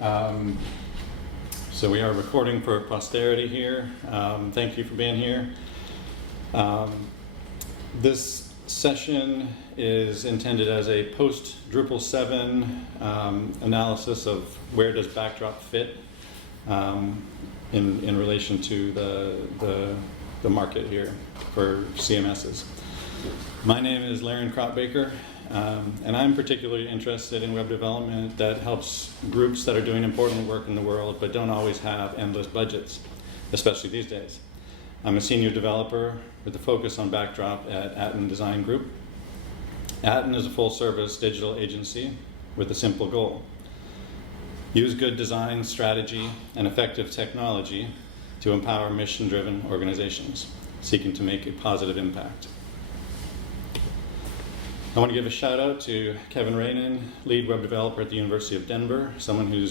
So we are recording for posterity here. Thank you for being here. This session is intended as a post-Drupal 7 analysis of where does Backdrop fit in relation to the market here for CMSs. My name is Laren Krop-Baker, and I'm particularly interested in web development that helps groups that are doing important work in the world but don't always have endless budgets, especially these days. I'm a senior developer with a focus on Backdrop at Atten Design Group. Atten is a full-service digital agency with a simple goal: use good design, strategy, and effective technology to empower mission-driven organizations seeking to make a positive impact. I want to give a shout out to Kevin Rainin, lead web developer at the University of Denver, someone who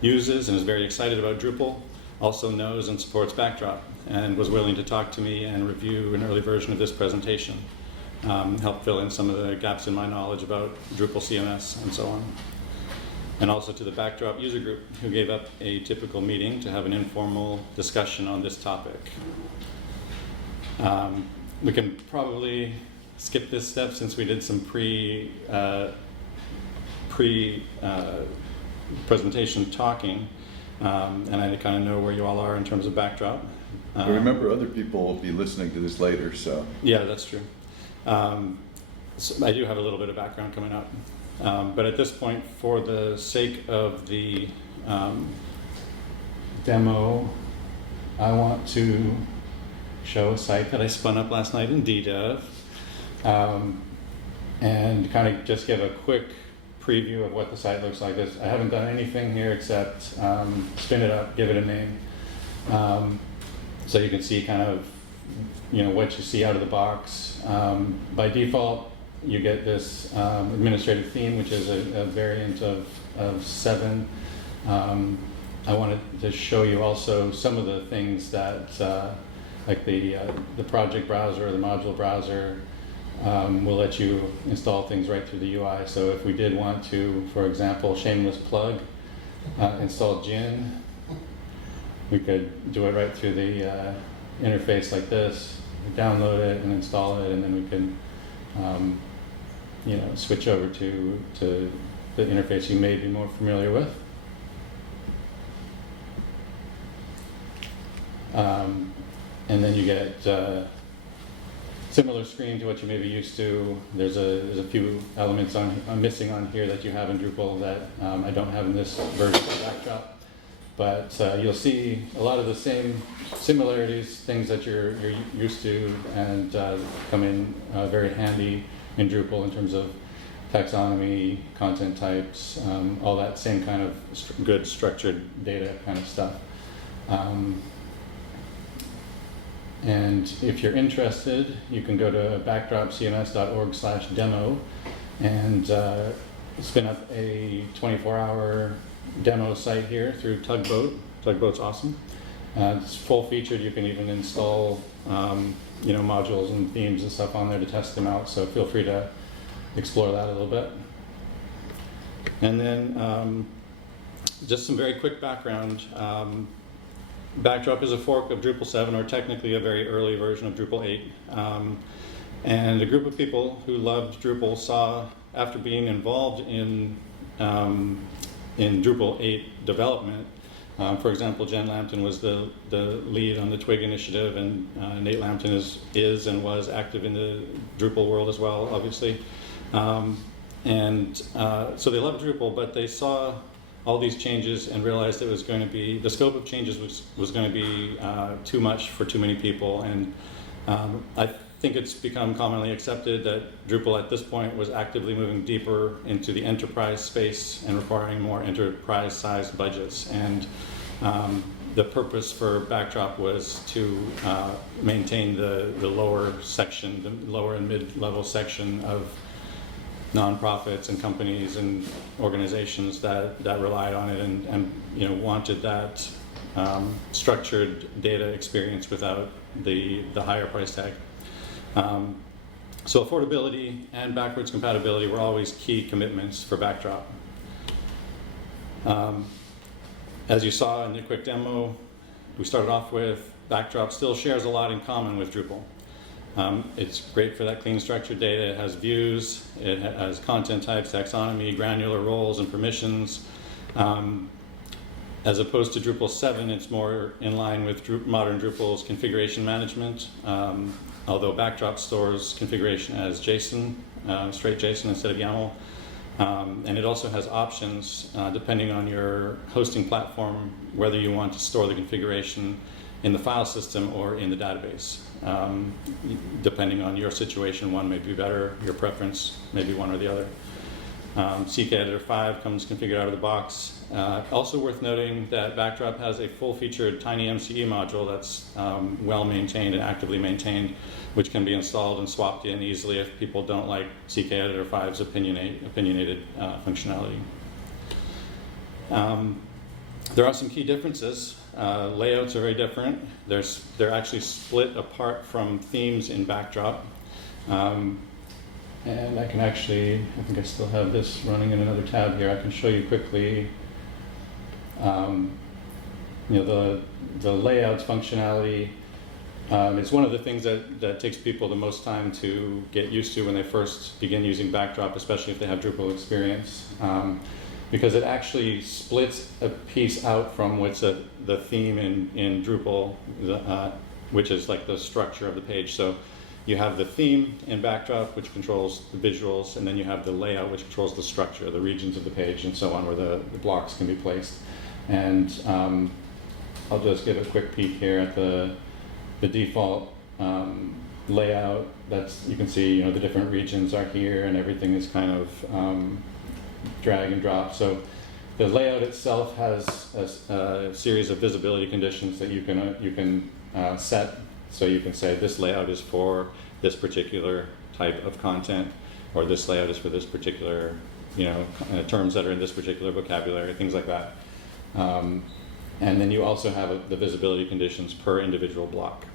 uses and is very excited about Drupal, also knows and supports Backdrop, and was willing to talk to me and review an early version of this presentation, help fill in some of the gaps in my knowledge about Drupal CMS and so on. And also to the Backdrop user group, who gave up a typical meeting to have an informal discussion on this topic. We can probably skip this step since we did some presentation talking, and I kind of know where you all are in terms of Backdrop. But remember, other people will be listening to this later, so. Yeah, that's true. So I do have a little bit of background coming up. But at this point, for the sake of the demo, I want to show a site that I spun up last night in DDev, and kind of just give a quick preview of what the site looks like. I haven't done anything here except spin it up, give it a name, so you can see kind of what you see out of the box. By default, you get this administrative theme, which is a variant of 7. I wanted to show you also some of the things that, like the project browser or the module browser, will let you install things right through the UI. So if we did want to, for example, shameless plug, install Gin, we could do it right through the interface like this, download it and install it, and then we can switch over to the interface you may be more familiar with. And then you get similar screen to what you may be used to. There's a few elements I'm missing on here that you have in Drupal that I don't have in this version of Backdrop. But you'll see a lot of the same similarities, things that you're used to, and come in very handy in Drupal in terms of taxonomy, content types, all that same kind of good structured data kind of stuff. And if you're interested, you can go to backdropcms.org/demo and spin up a 24-hour demo site here through Tugboat. Tugboat's awesome. It's full featured. You can even install modules and themes and stuff on there to test them out, so feel free to explore that a little bit. And then just some very quick background. Backdrop is a fork of Drupal 7, or technically a very early version of Drupal 8. And a group of people who loved Drupal saw, after being involved in Drupal 8 development, for example, Jen Lampton was the lead on the Twig initiative, and Nate Lampton is and was active in the Drupal world as well, obviously. So they loved Drupal, but they saw all these changes and realized it was going to be, the scope of changes was going to be too much for too many people. And I think it's become commonly accepted that Drupal at this point was actively moving deeper into the enterprise space and requiring more enterprise-sized budgets. And the purpose for Backdrop was to maintain the lower section, the lower and mid-level section of nonprofits and companies and organizations that relied on it and wanted that structured data experience without the higher price tag. So affordability and backwards compatibility were always key commitments for Backdrop. As you saw in the quick demo, we started off with Backdrop still shares a lot in common with Drupal. It's great for that clean structured data. It has views, it has content types, taxonomy, granular roles and permissions. As opposed to Drupal 7, it's more in line with modern Drupal's configuration management, although Backdrop stores configuration as JSON, straight JSON instead of YAML. And it also has options depending on your hosting platform, whether you want to store the configuration in the file system or in the database. Depending on your situation, one may be better, your preference may be one or the other. CK Editor 5 comes configured out of the box. Also worth noting that Backdrop has a full-featured Tiny MCE module that's well maintained and actively maintained, which can be installed and swapped in easily if people don't like CK Editor 5's opinionated functionality. There are some key differences. Layouts are very different. They're actually split apart from themes in Backdrop. And I can actually, I think I still have this running in another tab here. I can show you quickly the layouts functionality. It's one of the things that takes people the most time to get used to when they first begin using Backdrop, especially if they have Drupal experience, because it actually splits a piece out from what's the theme in Drupal, which is like the structure of the page. So you have the theme in Backdrop, which controls the visuals, and then you have the layout, which controls the structure, the regions of the page, and so on, where the blocks can be placed. And I'll just give a quick peek here at the default layout. That's, you can see, the different regions are here, and everything is kind of drag and drop. So the layout itself has a series of visibility conditions that you can set. So you can say this layout is for this particular type of content, or this layout is for this particular, terms that are in this particular vocabulary, things like that. And then you also have the visibility conditions per individual block.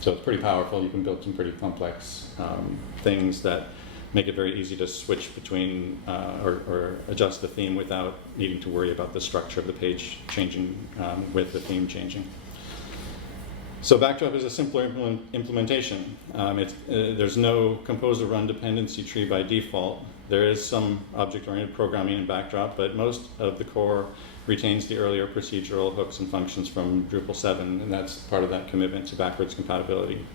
So it's pretty powerful. You can build some pretty complex things that make it very easy to switch between or adjust the theme without needing to worry about the structure of the page changing with the theme changing. So Backdrop is a simpler implementation. There's no composer run dependency tree by default. There is some object-oriented programming in Backdrop, but most of the core retains the earlier procedural hooks and functions from Drupal 7, and that's part of that commitment to backwards compatibility.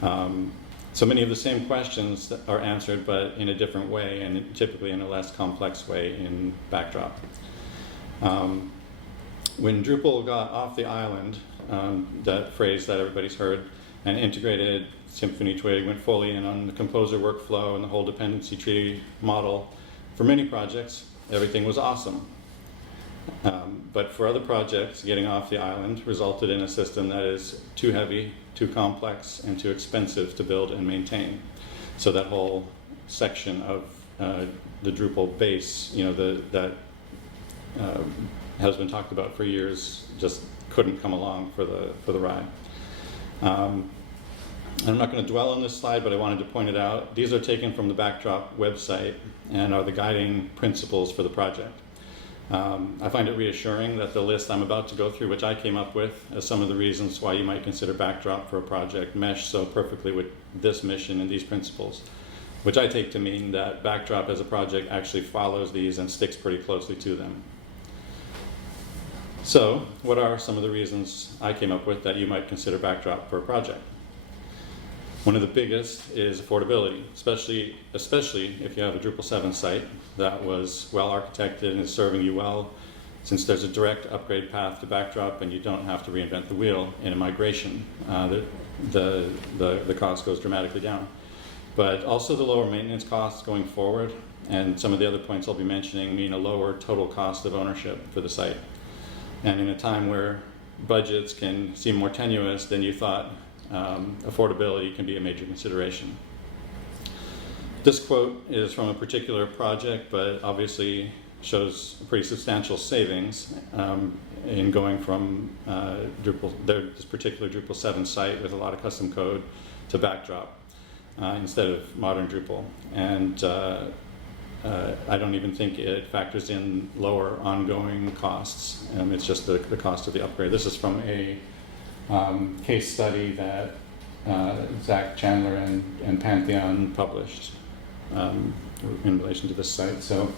So many of the same questions that are answered, but in a different way, and typically in a less complex way in Backdrop. When Drupal got off the island, that phrase that everybody's heard, and integrated Symfony Twig, went fully in on the composer workflow and the whole dependency tree model, for many projects, everything was awesome. But for other projects, getting off the island resulted in a system that is too heavy, too complex, and too expensive to build and maintain. So that whole section of the Drupal base, that has been talked about for years, just couldn't come along for the ride. I'm not going to dwell on this slide, but I wanted to point it out. These are taken from the Backdrop website and are the guiding principles for the project. I find it reassuring that the list I'm about to go through, which I came up with as some of the reasons why you might consider Backdrop for a project, mesh so perfectly with this mission and these principles, which I take to mean that Backdrop as a project actually follows these and sticks pretty closely to them. So, what are some of the reasons I came up with that you might consider Backdrop for a project? One of the biggest is affordability, especially if you have a Drupal 7 site that was well architected and is serving you well, since there's a direct upgrade path to Backdrop and you don't have to reinvent the wheel in a migration. The cost goes dramatically down. But also the lower maintenance costs going forward, and some of the other points I'll be mentioning mean a lower total cost of ownership for the site. And in a time where budgets can seem more tenuous than you thought, affordability can be a major consideration. This quote is from a particular project, but obviously shows a pretty substantial savings in going from this particular Drupal 7 site with a lot of custom code to Backdrop instead of modern Drupal. And I don't even think it factors in lower ongoing costs. It's just the cost of the upgrade. This is from a case study that Zach Chandler and Pantheon published in relation to this site. So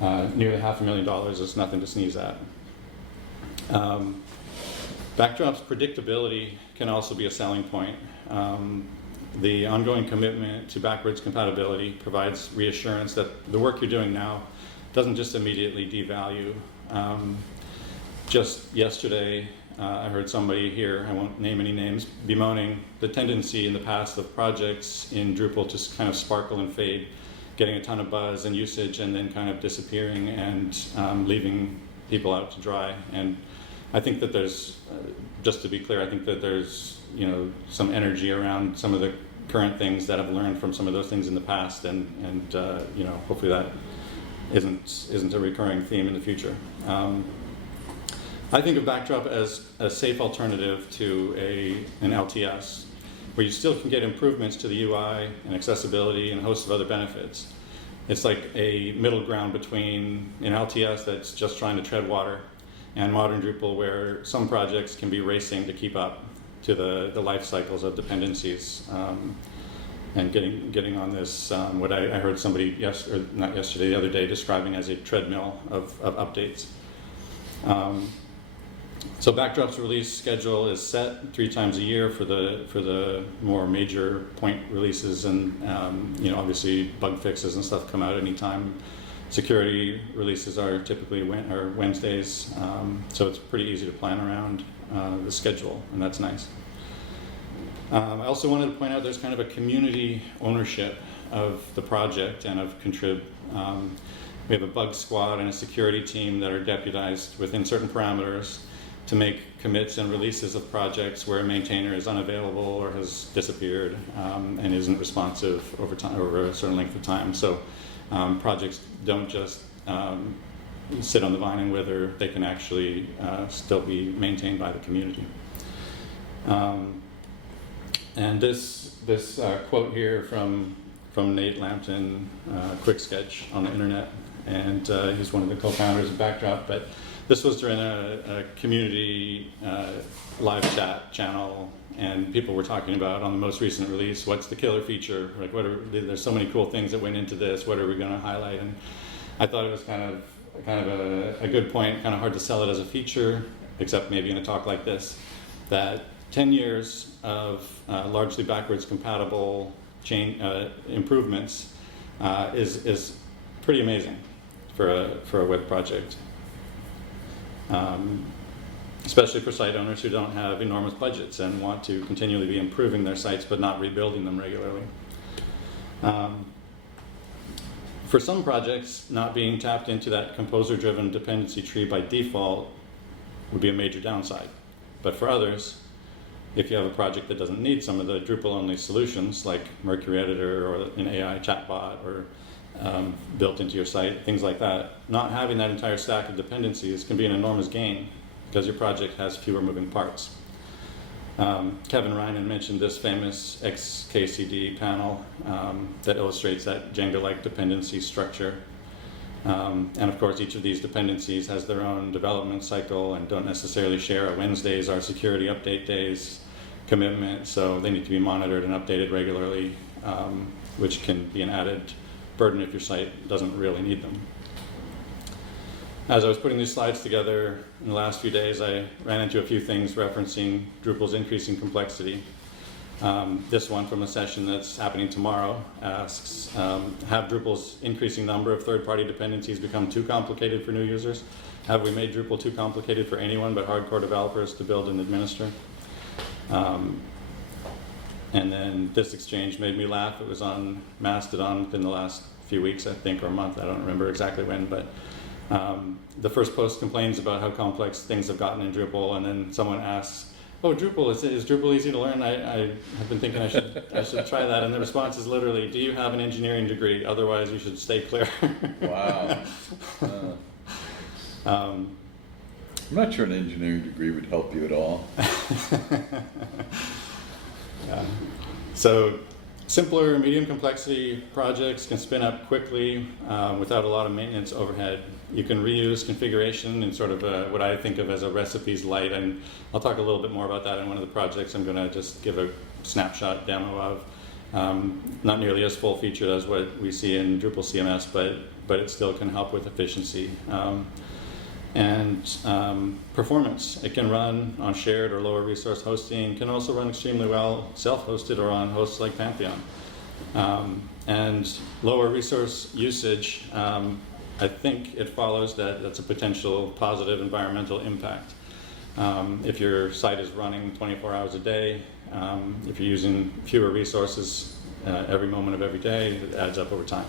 nearly $500,000 is nothing to sneeze at. Backdrop's predictability can also be a selling point. The ongoing commitment to backwards compatibility provides reassurance that the work you're doing now doesn't just immediately devalue. Just yesterday, I heard somebody here, I won't name any names, bemoaning the tendency in the past of projects in Drupal to kind of sparkle and fade, getting a ton of buzz and usage and then kind of disappearing and leaving people out to dry. And I think that there's, just to be clear, I think that there's some energy around some of the current things that I've learned from some of those things in the past, and hopefully that isn't a recurring theme in the future. I think of Backdrop as a safe alternative to an LTS, where you still can get improvements to the UI and accessibility and a host of other benefits. It's like a middle ground between an LTS that's just trying to tread water and modern Drupal, where some projects can be racing to keep up to the life cycles of dependencies, and getting on this, what I heard somebody, not yesterday, the other day, describing as a treadmill of updates. So Backdrop's release schedule is set 3 times a year for the more major point releases, and obviously bug fixes and stuff come out anytime. Security releases are typically Wednesdays, so it's pretty easy to plan around the schedule, and that's nice. I also wanted to point out there's kind of a community ownership of the project and of Contrib. We have a bug squad and a security team that are deputized within certain parameters to make commits and releases of projects where a maintainer is unavailable or has disappeared and isn't responsive over a certain length of time. So projects don't just sit on the vine and wither, they can actually still be maintained by the community. And this quote here from Nate Lampton, Quick Sketch on the internet, and he's one of the co-founders of Backdrop, but this was during a community live chat channel, and people were talking about on the most recent release, what's the killer feature? Like, there's so many cool things that went into this, what are we going to highlight? And I thought it was kind of a good point, kind of hard to sell it as a feature, except maybe in a talk like this, that 10 years of largely backwards compatible improvements is pretty amazing for a web project. Especially for site owners who don't have enormous budgets and want to continually be improving their sites but not rebuilding them regularly. For some projects, not being tapped into that composer-driven dependency tree by default would be a major downside. But for others, if you have a project that doesn't need some of the Drupal-only solutions like Mercury Editor or an AI chatbot or built into your site, things like that, not having that entire stack of dependencies can be an enormous gain because your project has fewer moving parts. Kevin Reinen mentioned this famous XKCD panel that illustrates that Django-like dependency structure. And of course, each of these dependencies has their own development cycle and don't necessarily share a Wednesdays or security update days commitment, so they need to be monitored and updated regularly, which can be an added burden if your site doesn't really need them. As I was putting these slides together in the last few days, I ran into a few things referencing Drupal's increasing complexity. This one from a session that's happening tomorrow asks, have Drupal's increasing number of third-party dependencies become too complicated for new users? Have we made Drupal too complicated for anyone but hardcore developers to build and administer? And then this exchange made me laugh. It was on Mastodon within the last few weeks, I think, or a month. I don't remember exactly when, but the first post complains about how complex things have gotten in Drupal, and then someone asks, "Oh, Drupal, is Drupal easy to learn? I have been thinking I should try that." And the response is literally, "Do you have an engineering degree? Otherwise, you should stay clear." Wow. I'm not sure an engineering degree would help you at all. Yeah. So Simpler, medium complexity projects can spin up quickly without a lot of maintenance overhead. You can reuse configuration in sort of what I think of as a recipes light, and I'll talk a little bit more about that in one of the projects I'm going to just give a snapshot demo of. Not nearly as full featured as what we see in Drupal CMS, but it still can help with efficiency. And performance. It can run on shared or lower resource hosting, can also run extremely well self-hosted or on hosts like Pantheon. And lower resource usage, I think it follows that that's a potential positive environmental impact. If your site is running 24 hours a day, if you're using fewer resources every moment of every day, it adds up over time.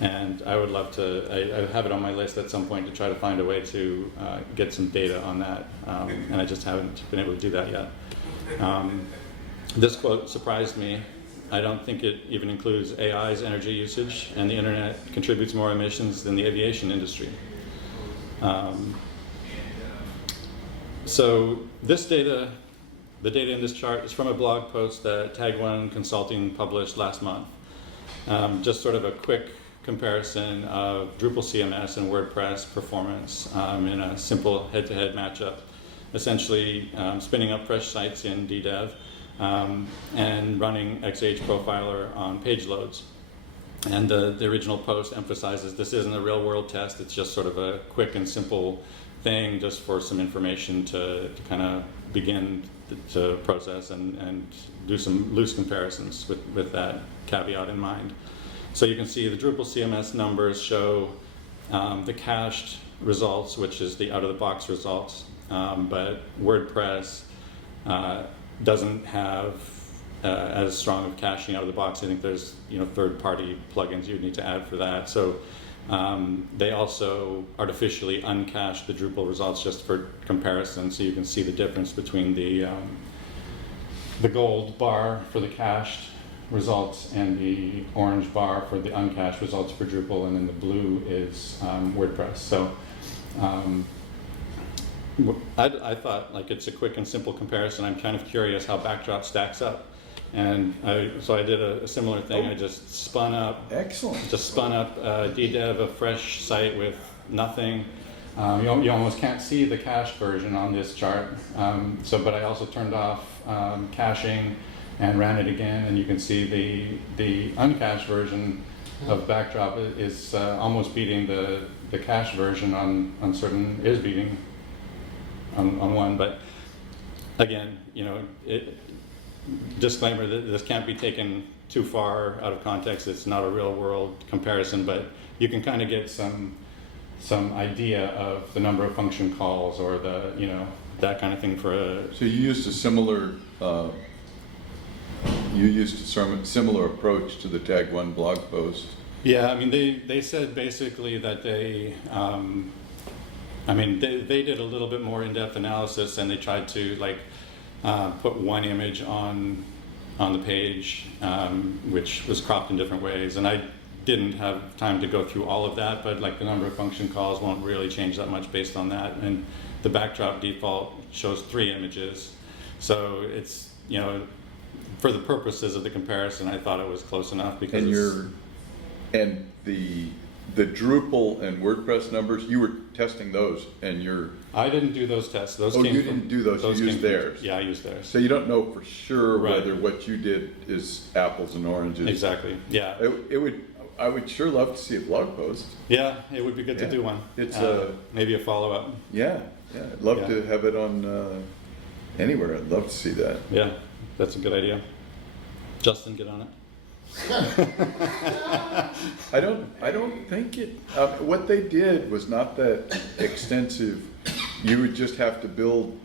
And I would love to, I have it on my list at some point to try to find a way to get some data on that, and I just haven't been able to do that yet. This quote surprised me. I don't think it even includes AI's energy usage, and the internet contributes more emissions than the aviation industry. So this data, the data in this chart is from a blog post that Tag One Consulting published last month. Just sort of a quick comparison of Drupal CMS and WordPress performance in a simple head-to-head matchup, essentially spinning up fresh sites in DDEV and running XH Profiler on page loads. And the original post emphasizes this isn't a real-world test, it's just sort of a quick and simple thing just for some information to kind of begin to process and do some loose comparisons with that caveat in mind. So you can see the Drupal CMS numbers show the cached results, which is the out-of-the-box results, but WordPress doesn't have as strong of caching out of the box. I think there's third-party plugins you'd need to add for that. So they also artificially uncache the Drupal results just for comparison, so you can see the difference between the gold bar for the cached results and the orange bar for the uncached results for Drupal, and then the blue is WordPress. So I thought it's a quick and simple comparison. I'm kind of curious how Backdrop stacks up, and so I did a similar thing. I just spun up. Excellent. Just spun up DDEV, a fresh site with nothing. You almost can't see the cached version on this chart. But I also turned off caching and ran it again, and you can see the uncached version of Backdrop is almost beating the cached version on certain, is beating on one. But again, disclaimer that this can't be taken too far out of context. It's not a real world comparison, but you can kind of get some idea of the number of function calls or that kind of thing for a. So you used a similar similar approach to the Tag One blog post. Yeah, I mean they said basically that they did a little bit more in-depth analysis, and they tried to put one image on the page, which was cropped in different ways, and I didn't have time to go through all of that, but the number of function calls won't really change that much based on that, and the Backdrop default shows 3 images, so it's for the purposes of the comparison, I thought it was close enough because and the Drupal and WordPress numbers, you were testing those, and I didn't do those tests. Those came you from, didn't do those. You used theirs. Yeah, I used theirs. So you don't know for sure Right. whether what you did is apples and oranges. Exactly. Yeah. I would sure love to see a blog post. Yeah, it would be good to do one. It's maybe a follow-up. Yeah. I'd love to have it on anywhere. I'd love to see that. Yeah, that's a good idea. Justin, get on it. I don't think it. What they did was not that extensive. You would just have to build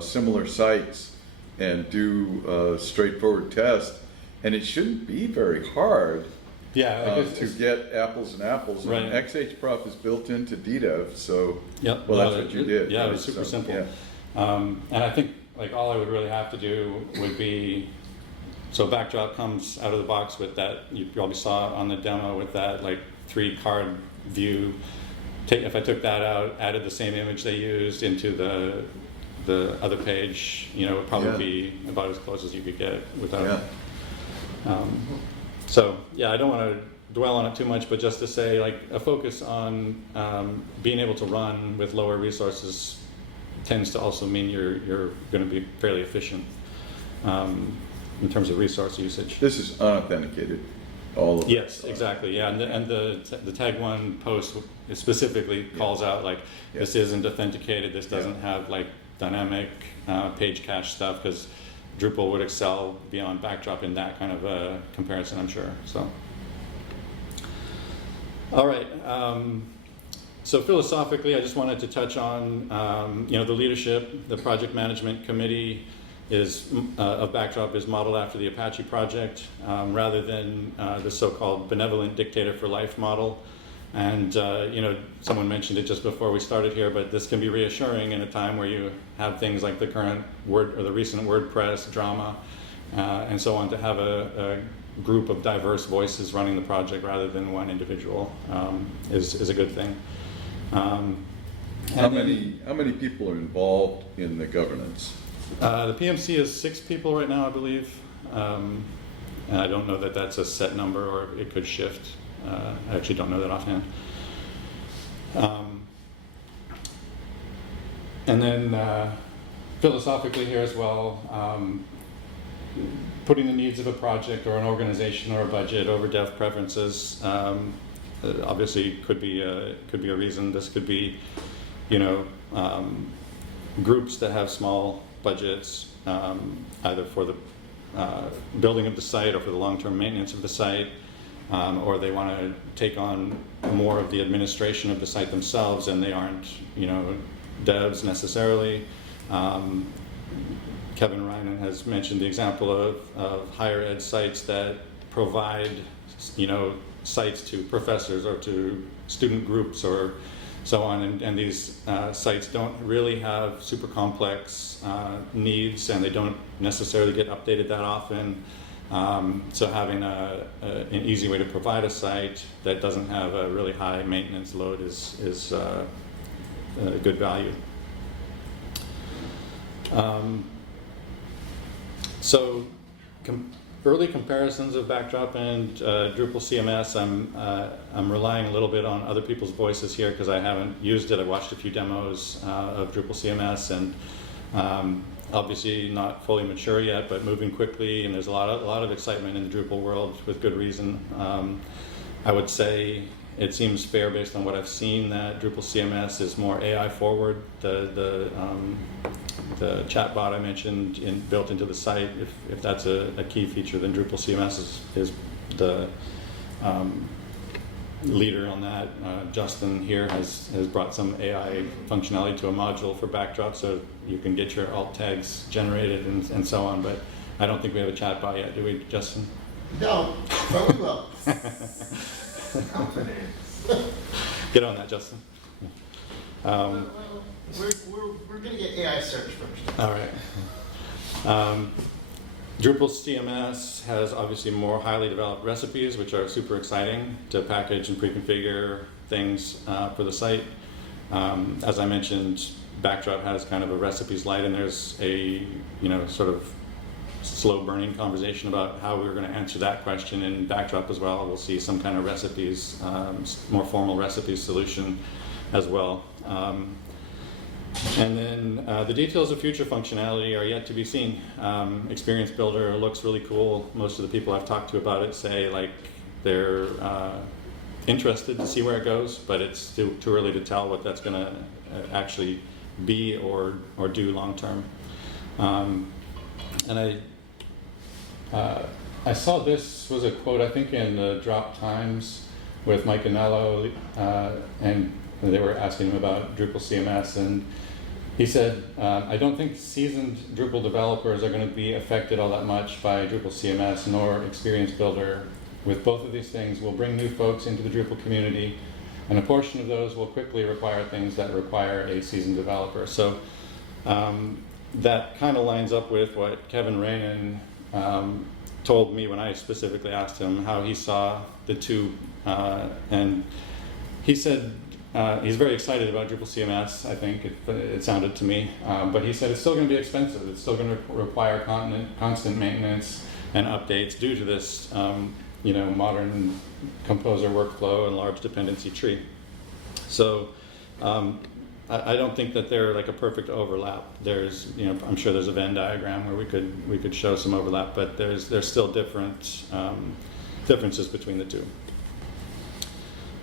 similar sites and do a straightforward test, and it shouldn't be very hard. Yeah, to get apples and apples. Right. And XHProf is built into DDEV, so yep. well, that's what you did. Yeah, right? it was super simple. Yeah. And I think all I would really have to do would be, so Backdrop comes out of the box with that, you probably saw on the demo with that 3-card view. If I took that out, added the same image they used into the other page, it would probably be about as close as you could get without. Yeah. So yeah, I don't want to dwell on it too much, but just to say, like, a focus on being able to run with lower resources tends to also mean you're going to be fairly efficient in terms of resource usage. This is unauthenticated, all of it. Yes, exactly. Yeah, and the tag one post specifically calls out, like, this isn't authenticated. This doesn't have like dynamic page cache stuff, because Drupal would excel beyond Backdrop in that kind of a comparison, I'm sure. So, all right. So philosophically, I just wanted to touch on the leadership. The project management committee of Backdrop is modeled after the Apache project, rather than the so-called benevolent dictator for life model. And someone mentioned it just before we started here, but this can be reassuring in a time where you have things like the current the recent WordPress drama, and so on, to have a group of diverse voices running the project rather than one individual is a good thing. How many people are involved in the governance? The PMC is 6 people right now, I believe. And I don't know that that's a set number, or it could shift. I actually don't know that offhand. And then philosophically here as well, putting the needs of a project or an organization or a budget over dev preferences obviously could be a reason. This could be, groups that have small budgets, either for the building of the site or for the long-term maintenance of the site, or they want to take on more of the administration of the site themselves, and they aren't, devs necessarily. Kevin Reinen has mentioned the example of higher ed sites that provide, sites to professors or to student groups or so on, and these sites don't really have super complex needs, and they don't necessarily get updated that often. So having an easy way to provide a site that doesn't have a really high maintenance load is a good value. So early comparisons of Backdrop and Drupal CMS, I'm relying a little bit on other people's voices here because I haven't used it. I watched a few demos of Drupal CMS, and obviously not fully mature yet, but moving quickly, and there's a lot of excitement in the Drupal world with good reason. I would say it seems fair based on what I've seen that Drupal CMS is more AI forward. The chatbot I mentioned built into the site, if that's a key feature, then Drupal CMS is the leader on that. Justin here has brought some AI functionality to a module for Backdrop, so you can get your alt tags generated and so on, but I don't think we have a chatbot yet, do we, Justin? No, but we will. Get on that, Justin. We're going to get AI search first. All right. Drupal CMS has obviously more highly developed recipes, which are super exciting to package and pre-configure things for the site. As I mentioned, Backdrop has kind of a recipes light, and there's a sort of slow burning conversation about how we're going to answer that question in Backdrop as well. We'll see some kind of recipes, more formal recipes solution as well. And then the details of future functionality are yet to be seen. Experience Builder looks really cool. Most of the people I've talked to about it say like they're interested to see where it goes, but it's still too early to tell what that's going to actually be or do long term. And I saw this was a quote, I think, in the Drop Times with Mike Anello, and they were asking him about Drupal CMS, and he said, I don't think seasoned Drupal developers are going to be affected all that much by Drupal CMS nor Experience Builder. With both of these things, we'll bring new folks into the Drupal community, and a portion of those will quickly require things that require a seasoned developer. So that kind of lines up with what Kevin Reinen told me when I specifically asked him how he saw the two, and he said he's very excited about Drupal CMS, I think it sounded to me, but he said it's still going to be expensive. It's still going to require constant maintenance. and updates due to this modern composer workflow and large dependency tree. So I don't think that they're like a perfect overlap. There's, I'm sure there's a Venn diagram where we could show some overlap, but there's still differences between the two.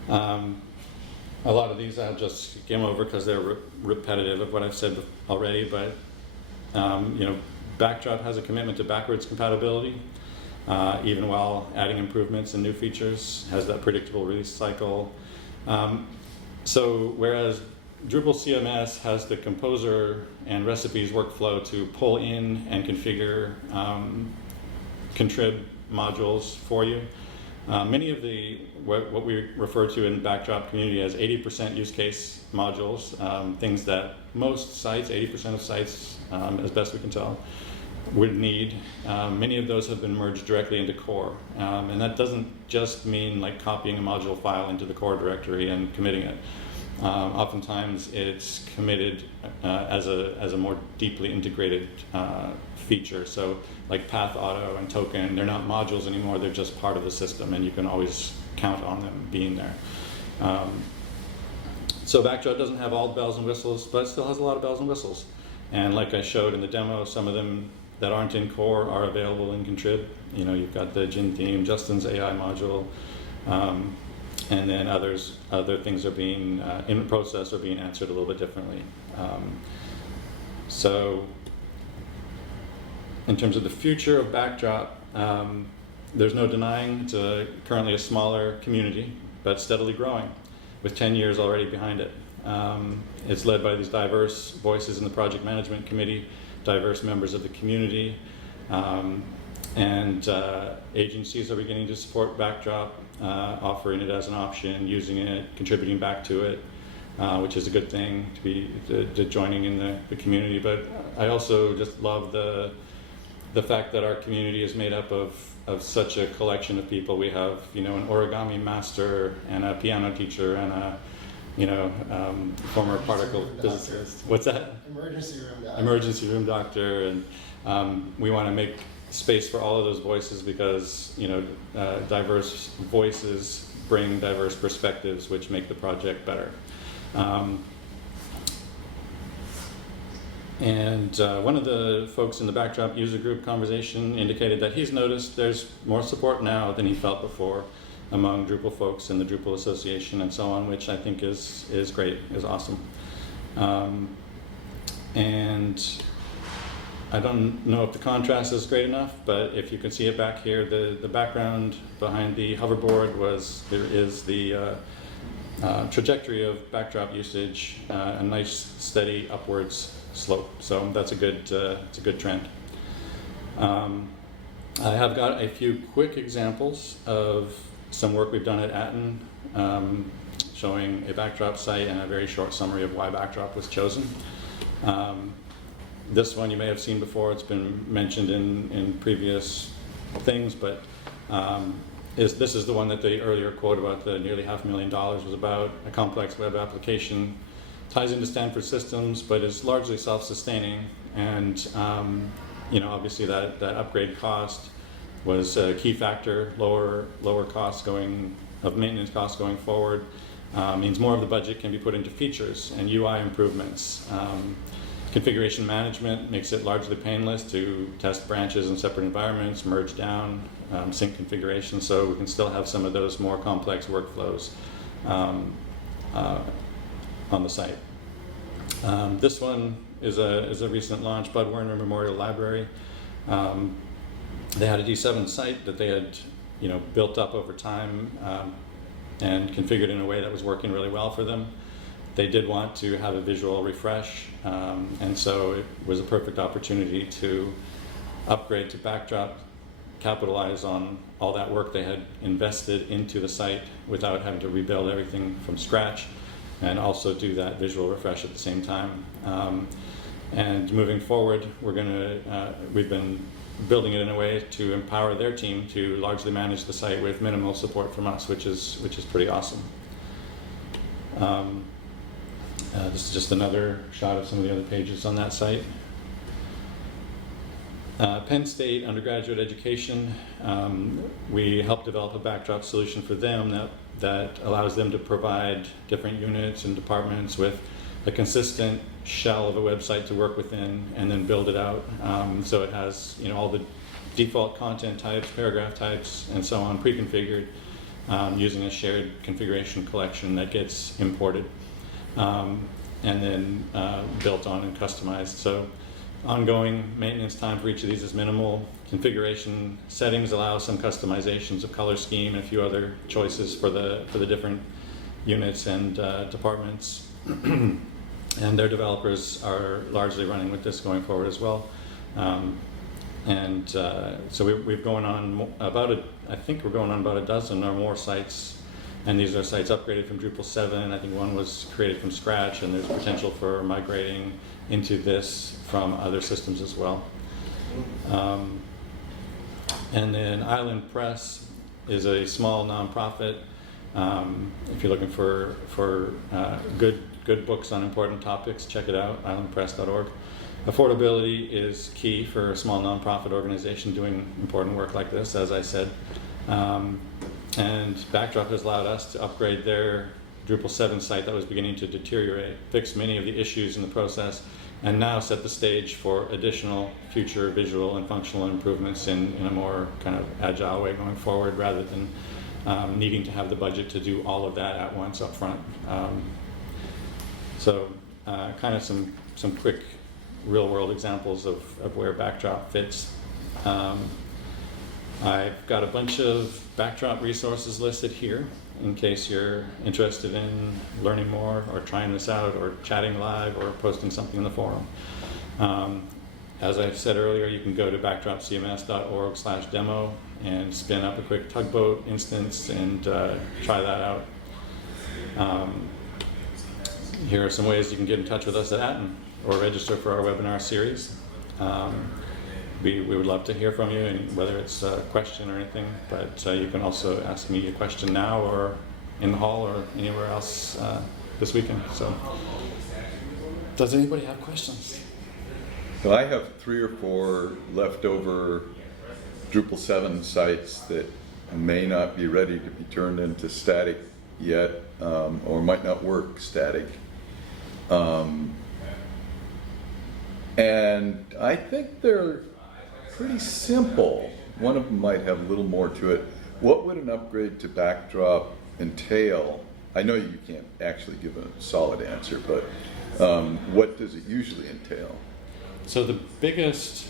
A lot of these I'll just skim over because they're repetitive of what I've said already, but Backdrop has a commitment to backwards compatibility, even while adding improvements and new features, has that predictable release cycle. So whereas Drupal CMS has the composer and recipes workflow to pull in and configure contrib modules for you, many of the what we refer to in Backdrop community as 80% use case modules, things that most sites, 80% of sites, as best we can tell, would need. Many of those have been merged directly into core, and that doesn't just mean like copying a module file into the core directory and committing it. Oftentimes it's committed as a more deeply integrated feature. So like path auto and token, they're not modules anymore, they're just part of the system, and you can always count on them being there. So Backdrop doesn't have all the bells and whistles, but it still has a lot of bells and whistles. And like I showed in the demo, some of them that aren't in core are available in contrib. You've got the Gin theme, Justin's AI module, and then other things are being in the process or being answered a little bit differently. So in terms of the future of Backdrop, there's no denying it's currently a smaller community, but steadily growing, with 10 years already behind it. It's led by these diverse voices in the project management committee, diverse members of the community, and agencies are beginning to support Backdrop, offering it as an option, using it, contributing back to it, which is a good thing to joining in the community. But I also just love the fact that our community is made up of such a collection of people. We have an origami master and a piano teacher and a former particle physicist. What's that? Emergency room doctor. Emergency room doctor, and we want to make space for all of those voices because diverse voices bring diverse perspectives, which make the project better. And one of the folks in the Backdrop user group conversation indicated that he's noticed there's more support now than he felt before among Drupal folks in the Drupal Association and so on, which I think is great, is awesome. And I don't know if the contrast is great enough, but if you can see it back here, the background behind the hoverboard there is the trajectory of Backdrop usage, a nice steady upwards slope. So that's a good trend. I have got a few quick examples of some work we've done at Atten, showing a Backdrop site and a very short summary of why Backdrop was chosen. This one you may have seen before, it's been mentioned in previous things, but this is the one that the earlier quote about the nearly $500,000 was about. A complex web application, ties into Stanford systems, but is largely self-sustaining, and obviously that upgrade cost was a key factor. Lower costs of maintenance costs going forward means more of the budget can be put into features and UI improvements. Configuration management makes it largely painless to test branches in separate environments, merge down, sync configuration, so we can still have some of those more complex workflows on the site. This one is a recent launch, Bud Werner Memorial Library. They had a D7 site that they had built up over time and configured in a way that was working really well for them. They did want to have a visual refresh, and so it was a perfect opportunity to upgrade to Backdrop, capitalize on all that work they had invested into the site without having to rebuild everything from scratch, and also do that visual refresh at the same time. And moving forward, we've been building it in a way to empower their team to largely manage the site with minimal support from us, which is pretty awesome. This is just another shot of some of the other pages on that site. Penn State undergraduate education, we helped develop a backdrop solution for them that allows them to provide different units and departments with a consistent shell of a website to work within, and then build it out. So it has, all the default content types, paragraph types, and so on pre-configured, using a shared configuration collection that gets imported, and then built on and customized. So ongoing maintenance time for each of these is minimal. Configuration settings allow some customizations of color scheme and a few other choices for the different units and departments. And their developers are largely running with this going forward as well. So we've going on I think we're going on about a dozen or more sites, and these are sites upgraded from Drupal 7. I think one was created from scratch, and there's potential for migrating into this from other systems as well. And then Island Press is a small nonprofit. If you're looking for good books on important topics, check it out, islandpress.org. Affordability is key for a small nonprofit organization doing important work like this, as I said. And Backdrop has allowed us to upgrade their Drupal 7 site that was beginning to deteriorate, fix many of the issues in the process, and now set the stage for additional future visual and functional improvements in a more kind of agile way going forward, rather than needing to have the budget to do all of that at once up front. So kind of some quick real-world examples of where Backdrop fits. I've got a bunch of Backdrop resources listed here in case you're interested in learning more or trying this out or chatting live or posting something in the forum. As I said earlier, you can go to backdropcms.org/demo and spin up a quick tugboat instance and try that out. Here are some ways you can get in touch with us or register for our webinar series. We would love to hear from you, and whether it's a question or anything, but you can also ask me a question now or in the hall or anywhere else this weekend. So, does anybody have questions? So I have 3 or 4 leftover Drupal 7 sites that may not be ready to be turned into static yet, or might not work static. And I think they're pretty simple. One of them might have a little more to it. What would an upgrade to Backdrop entail? I know you can't actually give a solid answer, but what does it usually entail? So the biggest,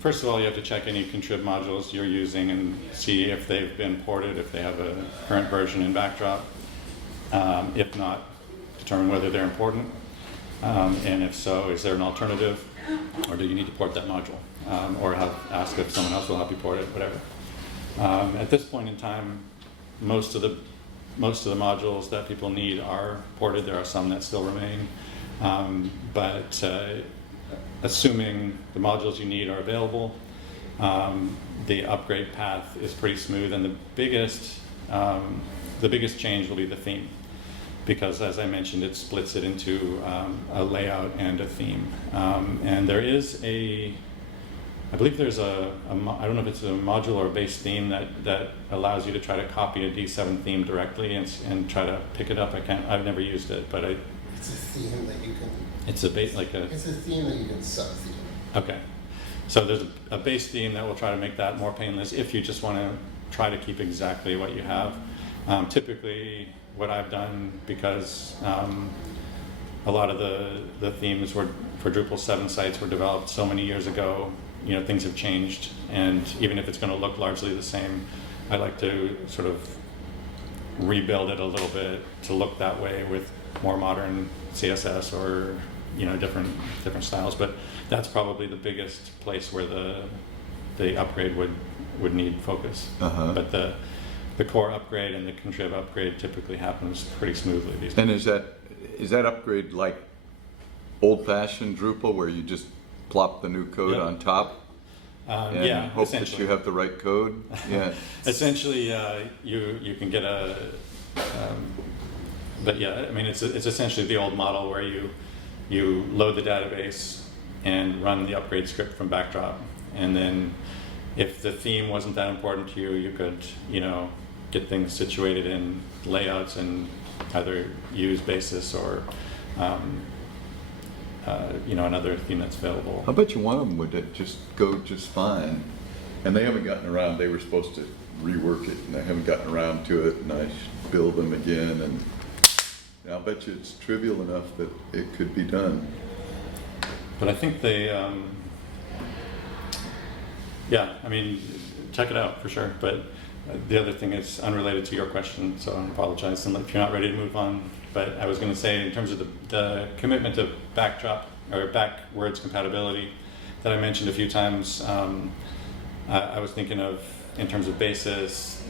first of all, you have to check any contrib modules you're using and see if they've been ported, if they have a current version in Backdrop. If not, determine whether they're important. And if so, is there an alternative, or do you need to port that module? Or ask if someone else will help you port it, whatever. At this point in time, most of the modules that people need are ported. There are some that still remain. But assuming the modules you need are available, the upgrade path is pretty smooth, and the biggest change will be the theme, because as I mentioned, it splits it into a layout and a theme. And there is I believe there's I don't know if it's a module or a base theme that allows you to try to copy a D7 theme directly and try to pick it up. I've never used it, but It's a theme that you can. It's a theme that you can sub-theme. Okay, so there's a base theme that will try to make that more painless if you just want to try to keep exactly what you have. Typically, what I've done, because a lot of the themes for Drupal 7 sites were developed so many years ago, things have changed, and even if it's going to look largely the same, I like to sort of rebuild it a little bit to look that way with more modern CSS or different styles. But that's probably the biggest place where the upgrade would need focus. Uh-huh. But the core upgrade and the contrib upgrade typically happens pretty smoothly these days. And is that upgrade like old-fashioned Drupal, where you just plop the new code on top and hope that you have the right code? Yeah. Essentially, you can get but yeah, it's essentially the old model where you load the database, and run the upgrade script from backdrop. And then if the theme wasn't that important to you, you could, get things situated in layouts and either use basis or another theme that's available. I bet you one of them would just go just fine. And they haven't gotten around, they were supposed to rework it, and they haven't gotten around to it, and I should build them again, and I'll bet you it's trivial enough that it could be done. But I think they, check it out for sure. But the other thing is unrelated to your question, so I apologize if you're not ready to move on. But I was going to say, in terms of the commitment to backdrop or backwards compatibility that I mentioned a few times, I was thinking of, in terms of basis,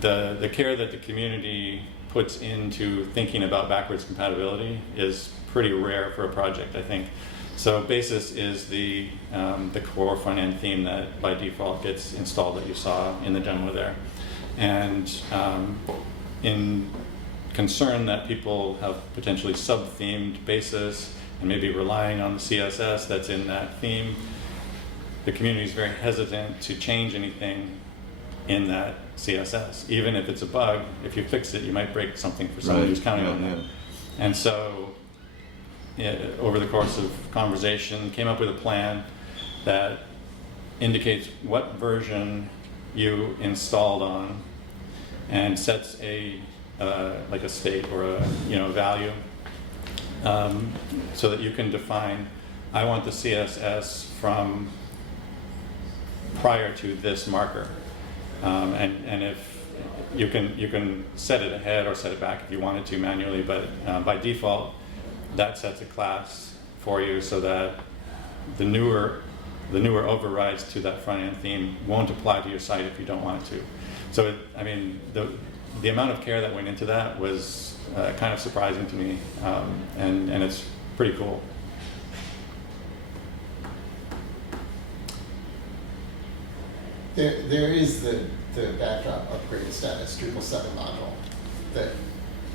the care that the community puts into thinking about backwards compatibility is pretty rare for a project, I think. So basis is the core front end theme that by default gets installed that you saw in the demo there. And in concern that people have potentially sub-themed basis and maybe relying on the CSS that's in that theme, the community is very hesitant to change anything in that CSS. Even if it's a bug, if you fix it, you might break something for someone who's counting on that. And so, over the course of conversation, came up with a plan that indicates what version you installed on and sets a like a state or a value, so that you can define, I want the CSS from prior to this marker, and if you can set it ahead or set it back if you wanted to manually, but by default that sets a class for you so that the newer overrides to that front end theme won't apply to your site if you don't want it to. So the amount of care that went into that was kind of surprising to me, and it's pretty cool. There is the backdrop upgrade status Drupal 7 module that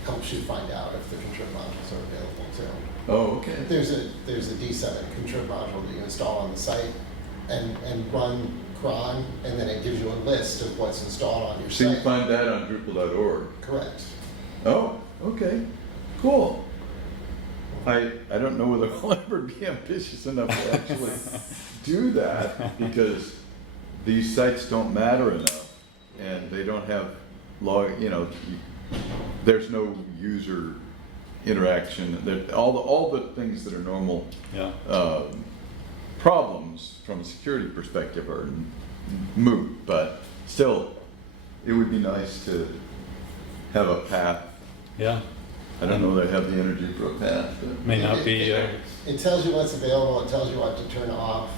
helps you find out if the contrib modules are available too. Oh, okay. There's a D7 contrib module that you install on the site and run cron, and then it gives you a list of what's installed on your So site. you find that on Drupal.org. Correct. Oh, okay, cool. I don't know whether I'll ever be ambitious enough to actually do that, because these sites don't matter enough, and they don't have there's no user interaction. All the things that are normal problems from a security perspective are moot, but still, it would be nice to have a path. Yeah. I don't know that I have the energy for a path. But May not be. It tells you what's available. It tells you what to turn off.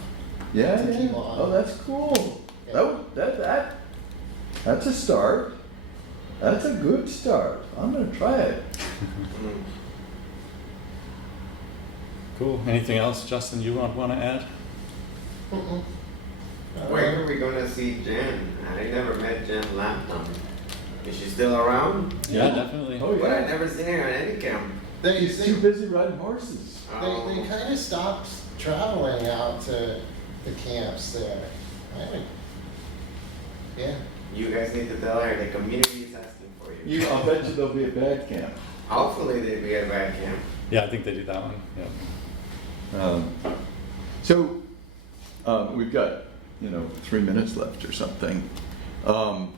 yeah. keep on. Oh, that's cool. Yeah. That's a start. That's a good start. I'm gonna try it. Cool. Anything else, Justin, you want to add? Mm-mm. When are we gonna see Jen? I never met Jen Lampton. Is she still around? Yeah, definitely. Oh But I yeah. never seen her on any camp. She's too busy riding horses. They kind of stopped traveling out to the camps there. Yeah. You guys need to tell her the community is asking for you. I'll bet you there'll be a bad camp. Hopefully they'll be at bad camp. Yeah, I think they do that one. Yeah. So we've got 3 minutes left or something. I'm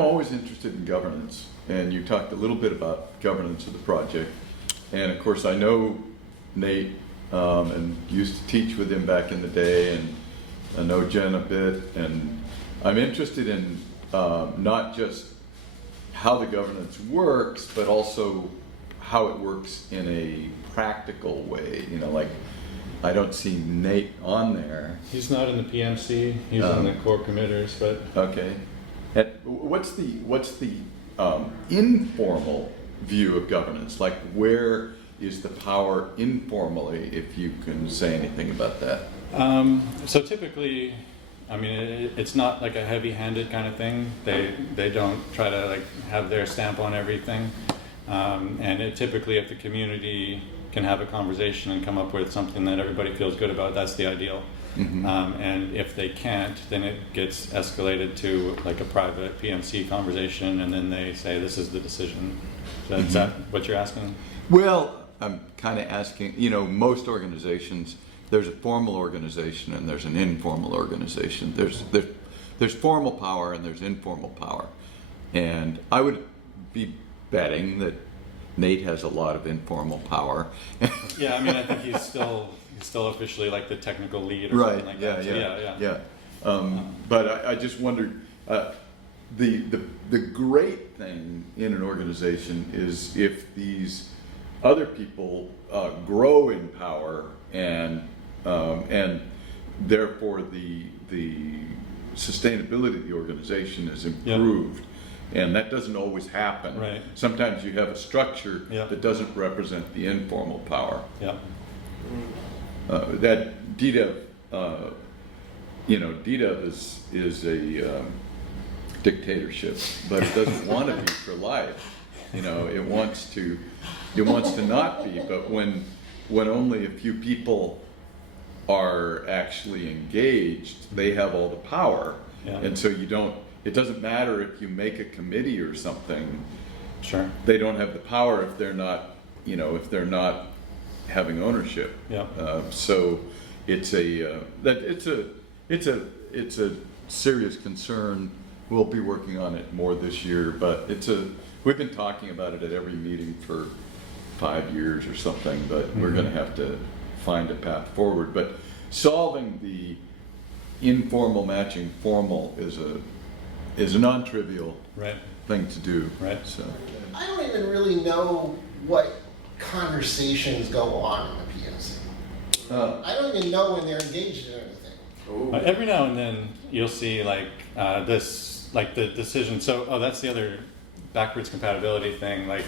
always interested in governance, and you talked a little bit about governance of the project. And of course, I know Nate and used to teach with him back in the day, and I know Jen a bit, and I'm interested in not just how the governance works, but also how it works in a practical way. Like, I don't see Nate on there. He's not in the PMC. He's on the core committers, but Okay. And what's the informal view of governance? Like, where is the power informally, if you can say anything about that? so typically, it's not like a heavy-handed kind of thing. They don't try to have their stamp on everything. And typically, if the community can have a conversation and come up with something that everybody feels good about, that's the ideal. And if they can't, then it gets escalated to like a private PMC conversation, and then they say, this is the decision. So is that what you're asking? Well, I'm kind of asking, you know, most organizations, there's a formal organization and there's an informal organization. There's formal power and there's informal power. And I would be betting that Nate has a lot of informal power. Yeah, I mean, I think he's still officially like the technical lead or Right, something like that. So, yeah. But I just wondered, the great thing in an organization is if these other people grow in power and therefore the sustainability of the organization is improved. And that doesn't always happen. Right. Sometimes you have a structure Yeah. that doesn't represent the informal power. Yeah. That DDEV, DDEV is a dictatorship, but it doesn't want to be for life. You know, it wants to not be. But when only a few people are actually engaged, they have all the power, and so it doesn't matter if you make a committee or something. Sure. They don't have the power if they're not having ownership. Yeah. So it's a serious concern. We'll be working on it more this year, but we've been talking about it at every meeting for 5 years or something, but we're going to have to find a path forward. But solving the informal matching formal is a non-trivial thing to do. Right. So I don't even really know what conversations go on in the PMC. I don't even know when they're engaged in anything. Every now and then you'll see like this, like the decision. So, that's the other backwards compatibility thing. Like,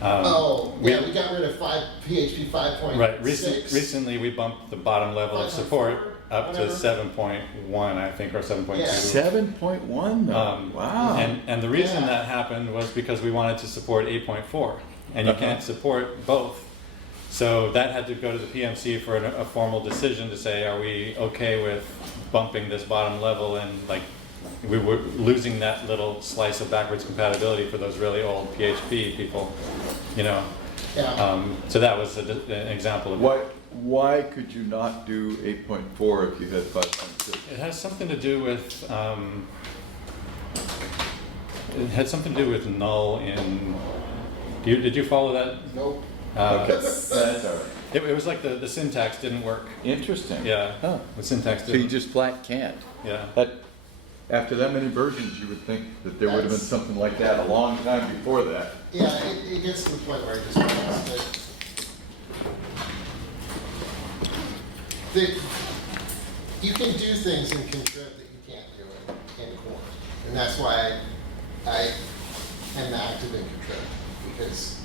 we got rid of PHP 5.6. Right. Recently, we bumped the bottom level of support up to 7.1, I think, or 7.2. Yeah. 7.1 though. Wow. And the reason that happened was because we wanted to support 8.4, and you can't support both. So that had to go to the PMC for a formal decision to say, are we okay with bumping this bottom level, and like we were losing that little slice of backwards compatibility for those really old PHP people, you know. Yeah. So that was an example of Why could you not do 8.4 if you had 5.6? It has something to do with null in. Did you follow that? Nope. Okay, that's all right. It was like the syntax didn't work. Interesting. Yeah. Huh. The syntax So didn't. you just flat can't. Yeah. After that many versions, you would think that there would have been something like that a long time before that. Yeah, it gets to the point where it just becomes you can do things in contrib that you can't do in core. And that's why I am active in contrib. Because,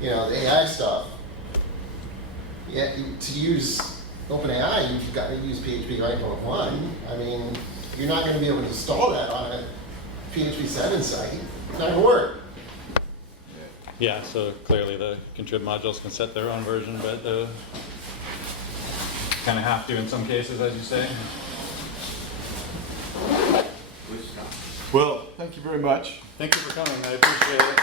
the AI stuff, to use OpenAI, you've got to use PHP 9.1. I mean, you're not going to be able to install that on a PHP 7 site. It's not going to work. Yeah. So clearly the contrib modules can set their own version, but the kind of have to in some cases, as you say. Well, thank you very much. Thank you for coming. I appreciate it.